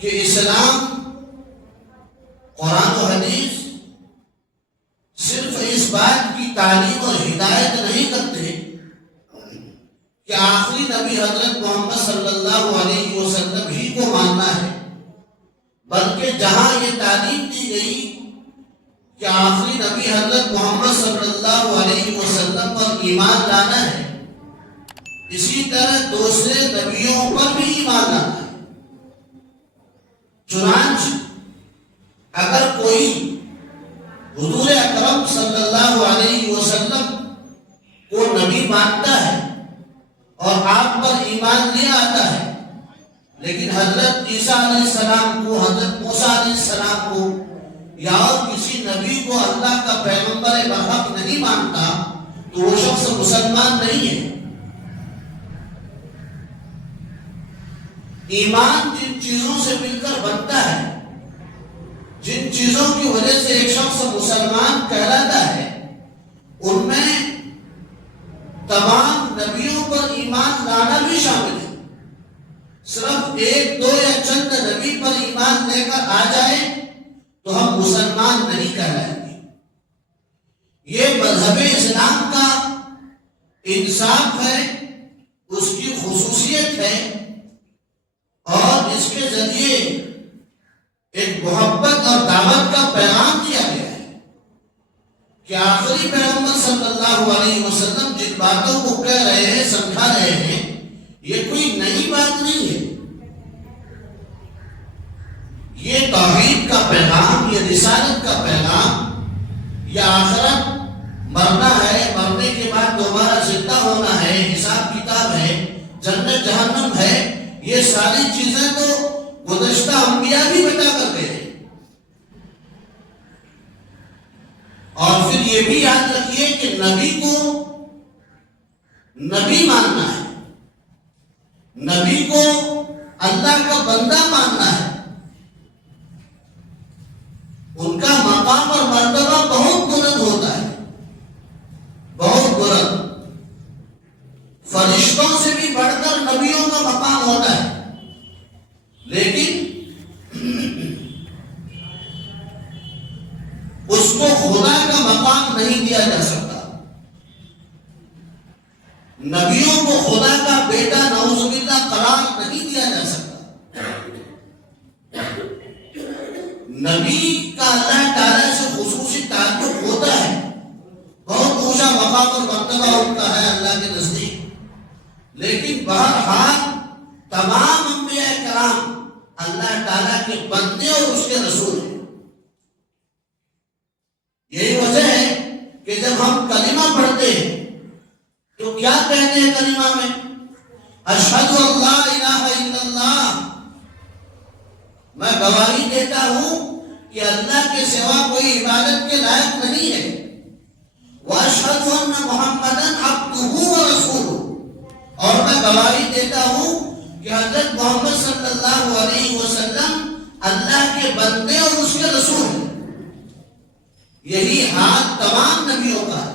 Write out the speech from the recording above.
کہ اسلام قرآن و حدیث صرف اس بات کی تعلیم اور ہدایت نہیں کرتے کہ آخری نبی حضرت محمد صلی اللہ علیہ وسلم ہی کو ماننا ہے، بلکہ جہاں یہ تعلیم دی گئی کہ آخری نبی حضرت محمد صلی اللہ علیہ وسلم پر ایمان لانا ہے، اسی طرح دوسرے نبیوں پر بھی ایمان لانا ہے۔ چنانچہ اگر کوئی حضور اکرم صلی اللہ علیہ وسلم کو نبی مانتا ہے اور آپ پر ایمان لے آتا ہے، لیکن حضرت عیسیٰ علیہ السلام کو، حضرت موسیٰ علیہ السلام کو یا کسی نبی کو اللہ کا پیغمبر برحق نہیں مانتا تو وہ شخص مسلمان نہیں ہے۔ ایمان جن چیزوں سے مل کر بنتا ہے، جن چیزوں کی وجہ سے ایک شخص مسلمان کہلاتا ہے، ان میں تمام نبیوں پر ایمان لانا بھی شامل ہے۔ صرف ایک دو یا چند نبی پر ایمان لے کر آ جائے تو ہم مسلمان نہیں کہلائیں گے۔ یہ مذہب اسلام کا انصاف ہے، اس کی خصوصیت ہے، اور اس کے ذریعے ایک محبت اور دعوت کا پیغام دیا گیا ہے کہ آخری پیغمبر صلی اللہ علیہ وسلم جن باتوں کو کہہ رہے ہیں، سمجھا رہے ہیں، یہ کوئی نئی بات نہیں ہے۔ یہ توحید کا پیغام، یہ رسالت کا پیغام، یہ آخرت، مرنا ہے، مرنے کے بعد دوبارہ زندہ ہونا ہے، حساب کتاب ہے، جنت جہنم ہے، یہ ساری چیزیں تو گزشتہ انبیاء بھی بتا کر گئے۔ اور پھر یہ بھی یاد رکھیے کہ نبی کو نبی ماننا ہے، نبی کو اللہ کا بندہ ماننا ہے۔ ان کا مقام اور مرتبہ بہت بلند ہوتا ہے، بہت بلند، فرشتوں سے بھی بڑھ کر نبیوں کا مقام ہوتا ہے، لیکن اس کو خدا کا مقام نہیں دیا جا سکتا۔ نبیوں کو خدا کا بیٹا نعوذ باللہ قرار نہیں دیا جا سکتا۔ نبی کا اللہ تعالیٰ سے خصوصی تعلق ہوتا ہے، بہت اونچا مقام اور مرتبہ ہوتا ہے اللہ کے نزدیک، لیکن بہرحال تمام انبیاء کرام اللہ تعالیٰ کے بندے اور اس کے رسول ہیں۔ یہی وجہ ہے کہ جب ہم کلمہ پڑھتے ہیں تو کیا کہتے ہیں کلمہ میں؟ اشہد ان لا الہ الا اللہ، میں گواہی دیتا ہوں کہ اللہ کے سوا کوئی عبادت کے لائق نہیں ہے، واشہد ان محمدا عبدہ ورسولہ، اور میں گواہی دیتا ہوں کہ حضرت محمد صلی اللہ علیہ وسلم اللہ کے بندے اور اس کے رسول ہیں۔ یہی حال تمام نبیوں کا ہے۔